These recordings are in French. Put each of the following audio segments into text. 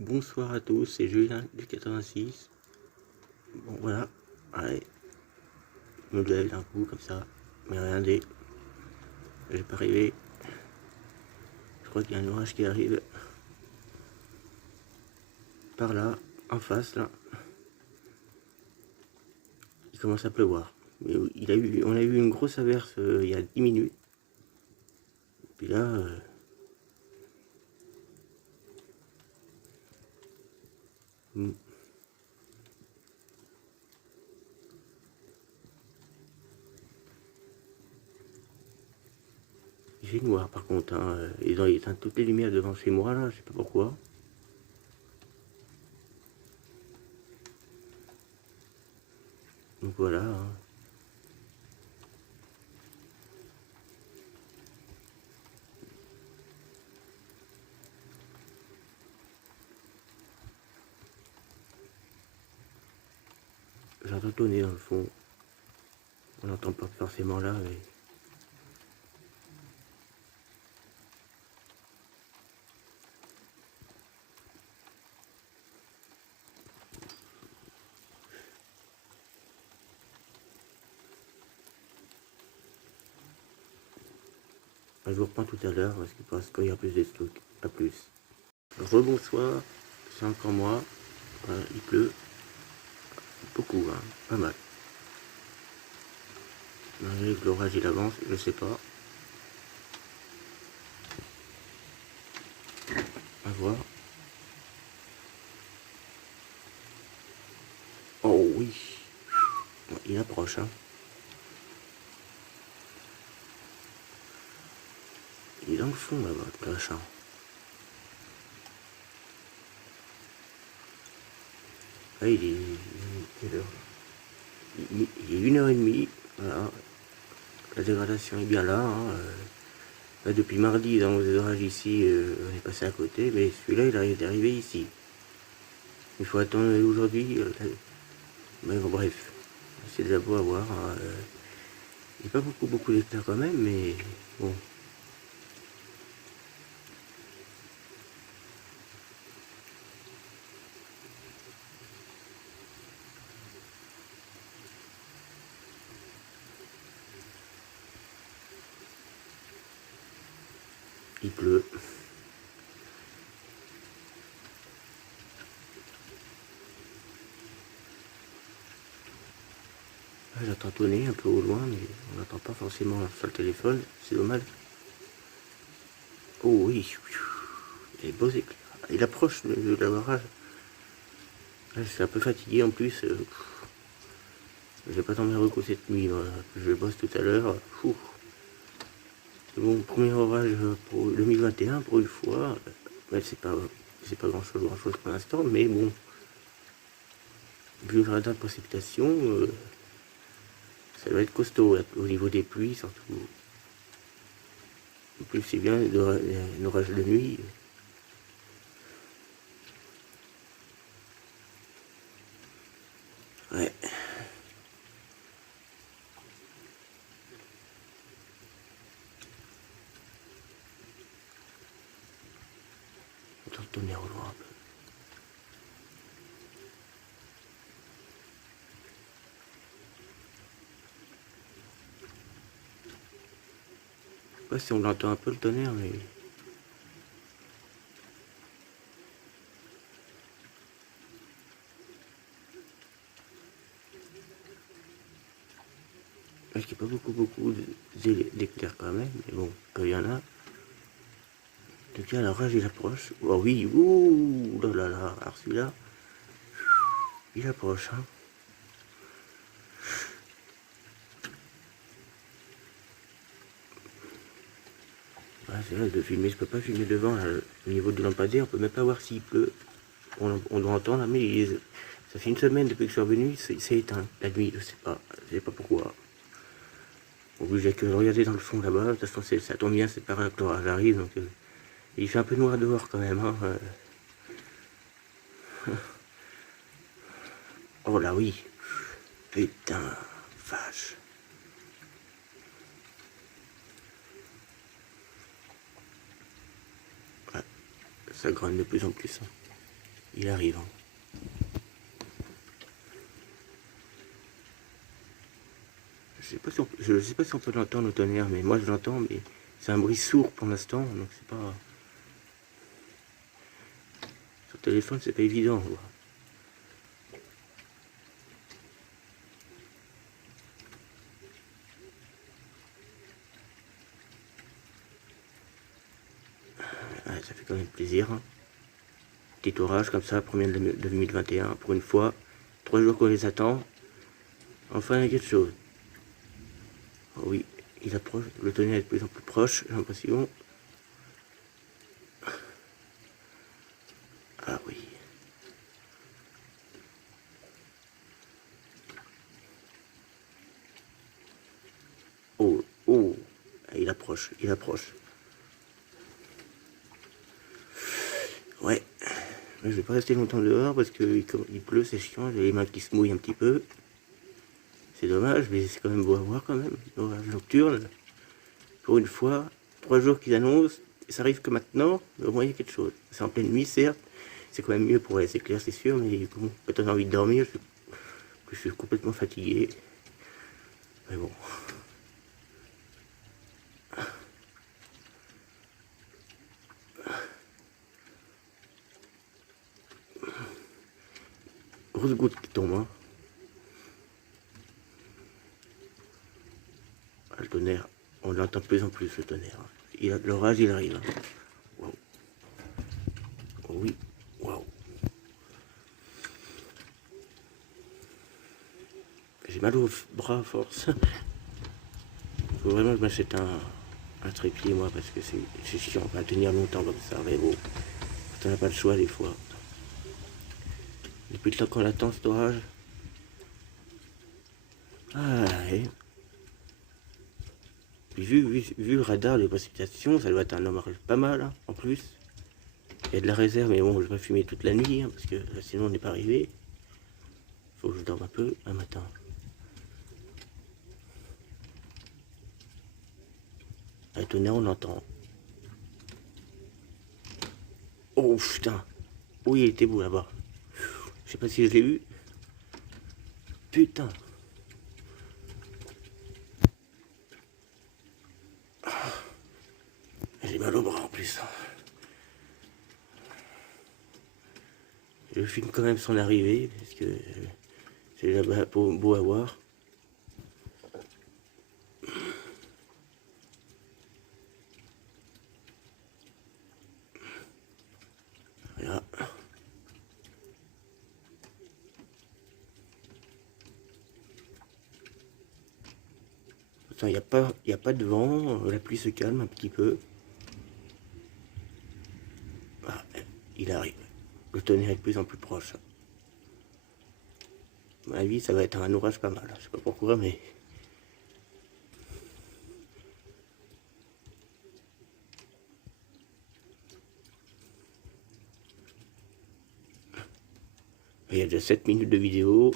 Bonsoir à tous, c'est Julien du 86. Bon voilà, allez, je me lève d'un coup comme ça, mais regardez, j'ai pas rêvé. Je crois qu'il y a un orage qui arrive par là, en face là. Il commence à pleuvoir. Mais on a eu une grosse averse il y a 10 minutes. Puis là, hmm, il fait noir par contre. Hein. Ils ont éteint toutes les lumières devant chez moi là, je sais pas pourquoi. Donc voilà. Hein. J'entends tonner dans le fond. On n'entend pas forcément là, mais je vous reprends tout à l'heure parce qu'il y a plus de stocks. À plus. Rebonsoir, c'est encore moi. Voilà, il pleut beaucoup, hein, pas mal. Malgré que l'orage il avance, je sais pas. À voir. Oh oui, il approche, hein. Il est dans le fond là-bas, le champ. Ah, il est quelle heure? Il est 1h30. Voilà. La dégradation est bien là. Hein. Là, depuis mardi, dans les orages ici, on est passé à côté, mais celui-là, il est arrivé ici. Il faut attendre aujourd'hui. Mais bon, bref, c'est déjà beau à voir. Hein. Il n'y a pas beaucoup d'éclairs quand même, mais bon. Il pleut. J'entends tonner un peu au loin, mais on n'entend pas forcément sur le téléphone. C'est dommage. Oh oui, il est beau éclair. Il approche de la barrage. Je suis un peu fatigué en plus. Je vais pas dormir beaucoup cette nuit. Voilà. Je bosse tout à l'heure. C'est bon, premier orage pour 2021 pour une fois. Ouais, c'est pas grand chose pour l'instant, mais bon, vu le radar de précipitation, ça doit être costaud là, au niveau des pluies surtout. En plus c'est bien l'orage de nuit. Ouais. On entend le tonnerre au loin un peu. Je sais pas si on l'entend un peu le tonnerre, mais parce qu'il n'y a pas beaucoup d'éclairs quand même, mais bon, quand il y en a. En tout cas, l'orage il approche. Oh oui, ouh là là là, alors celui-là, il approche, hein. Ouais, c'est vrai, de filmer, je peux pas filmer devant, là, au niveau du lampadaire, on peut même pas voir s'il pleut. On doit entendre, mais ça fait une semaine depuis que je suis revenu, c'est éteint, la nuit, je sais pas pourquoi. Obligé que de regarder dans le fond là-bas, de toute façon ça tombe bien, c'est par là que l'orage arrive, donc il fait un peu noir dehors quand même, hein. Oh là oui, putain, vache. Ouais, ça grogne de plus en plus, hein. Il arrive. Hein. Je sais pas si on peut l'entendre le tonnerre, mais moi je l'entends, mais c'est un bruit sourd pour l'instant, donc c'est pas... Sur le téléphone, c'est pas évident. Quoi. Ouais, ça fait quand même plaisir. Hein. Petit orage comme ça, premier de 2021, pour une fois. 3 jours qu'on les attend. Enfin, il y a quelque chose. Oh oui, il approche, le tonnerre est de plus en plus proche, j'ai l'impression. Ah oui. Oh, oh, il approche, il approche. Ouais, je vais pas rester longtemps dehors parce qu'il pleut, c'est chiant, j'ai les mains qui se mouillent un petit peu. C'est dommage, mais c'est quand même beau à voir quand même. L'orage nocturne, pour une fois, 3 jours qu'ils annoncent, et ça arrive que maintenant, mais au moins il y a quelque chose. C'est en pleine nuit, certes, c'est quand même mieux pour c'est clair, c'est sûr, mais bon, quand on a envie de dormir, je suis complètement fatigué. Mais bon. Grosse goutte qui tombe, hein. Ah, le tonnerre, on l'entend de plus en plus, le tonnerre. L'orage, il arrive. Hein. Wow. Oh oui, waouh. J'ai mal au bras à force. Faut vraiment que je m'achète un trépied, moi, parce que c'est chiant, on va tenir longtemps comme ça, mais bon, on n'a pas le choix des fois. Depuis le temps qu'on attend cet orage. Ah, ouais. Puis vu le radar des précipitations, ça doit être un orage pas mal, hein, en plus. Il y a de la réserve, mais bon, je vais pas fumer toute la nuit, hein, parce que sinon on n'est pas arrivé. Faut que je dorme un peu un matin. Le tonnerre, on l'entend. Oh putain. Oui, il était beau là-bas. Je sais pas si je l'ai eu. Putain. J'ai mal au bras en plus. Je filme quand même son arrivée, parce que c'est là-bas beau à voir. Voilà. Pourtant, il n'y a pas de vent, la pluie se calme un petit peu. Ah, il arrive. Le tonnerre est de plus en plus proche. À mon avis, ça va être un orage pas mal. Je sais pas pourquoi, mais... Il y a déjà 7 minutes de vidéo.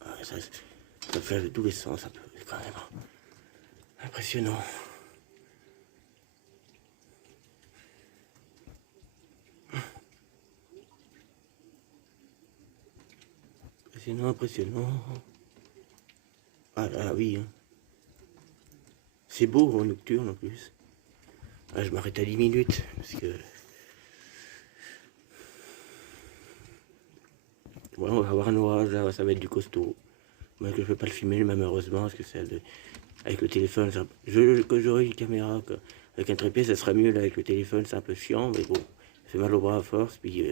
Ah, ça fait de tous les sens un peu, quand même. Impressionnant. Impressionnant, impressionnant. Ah là, oui. Hein. C'est beau en nocturne en plus. Ah, je m'arrête à 10 minutes parce que... Voilà, on va avoir un orage là, ça va être du costaud. Moi, que je peux pas le filmer malheureusement parce que avec le téléphone, quand j'aurai une caméra avec un trépied, ça sera mieux là avec le téléphone, c'est un peu chiant, mais bon, ça fait mal au bras à force, puis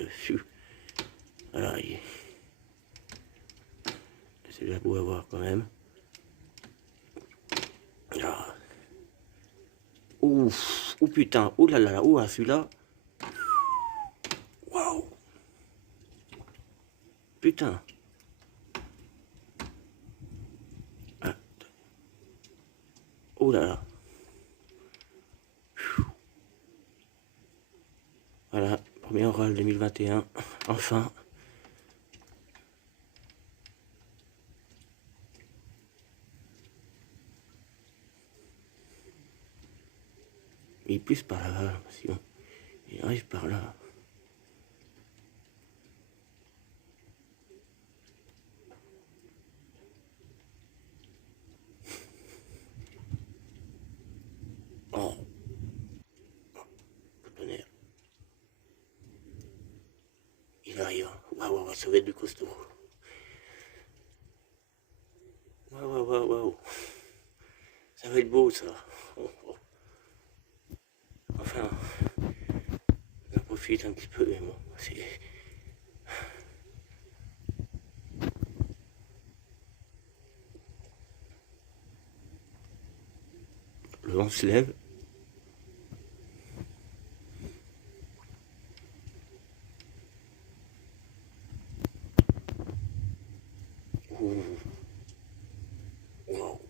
voilà, c'est déjà beau à voir quand même. Ah. Ouf, oh putain, oh là là, oh celui-là. Waouh. Putain. Ah. Oh là là. Voilà, premier oral 2021, enfin. est plus par là, si il arrive par là. Oh, tonnerre. Il arrive. Waouh, ça va être du costaud. Waouh. Ça va être beau, ça. Oh. Enfin, j'en profite un petit peu, mais bon, c'est... Le vent se lève. Wow.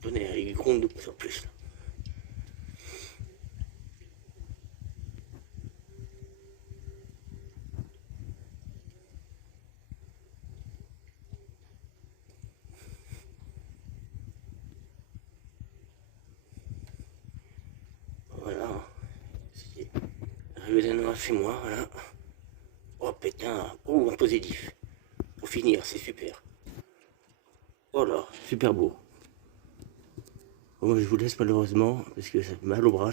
Tonnerre, il gronde de plus en plus, là. Voilà. C'est arrivé d'un an chez moi, voilà. Oh putain, oh, un positif. Pour finir, c'est super. Oh là, super beau. Bon, je vous laisse malheureusement, parce que ça fait mal au bras.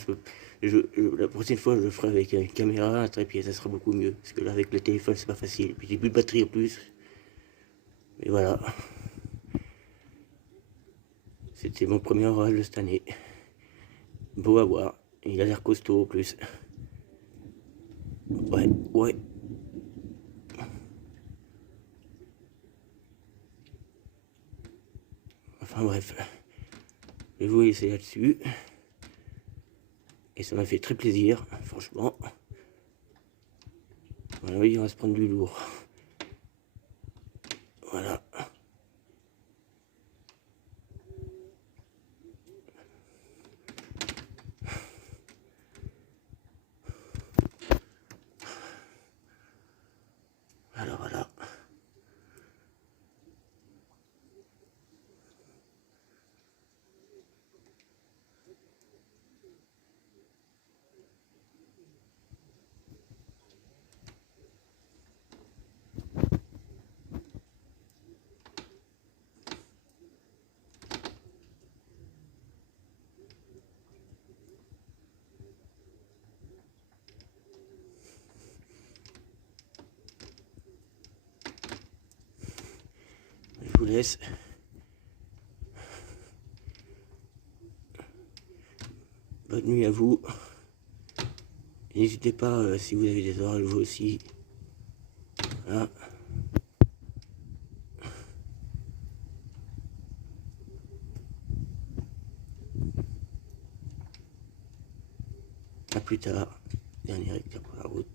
La prochaine fois, je le ferai avec une caméra, un trépied, ça sera beaucoup mieux. Parce que là, avec le téléphone, c'est pas facile. Puis j'ai plus de batterie en plus. Mais voilà. C'était mon premier orage de cette année. Beau à voir. Il a l'air costaud en plus. Ouais. Enfin bref. Je vais vous laisser là-dessus. Et ça m'a fait très plaisir, franchement. Voilà, il va se prendre du lourd. Voilà. Voilà. Je vous laisse. Bonne nuit à vous. N'hésitez pas, si vous avez des orages, vous aussi. Voilà. A plus tard. Dernier éclair pour la route.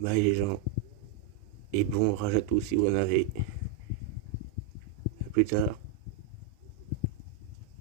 Bye les gens. Et bon orage à tous si vous en avez. A plus tard.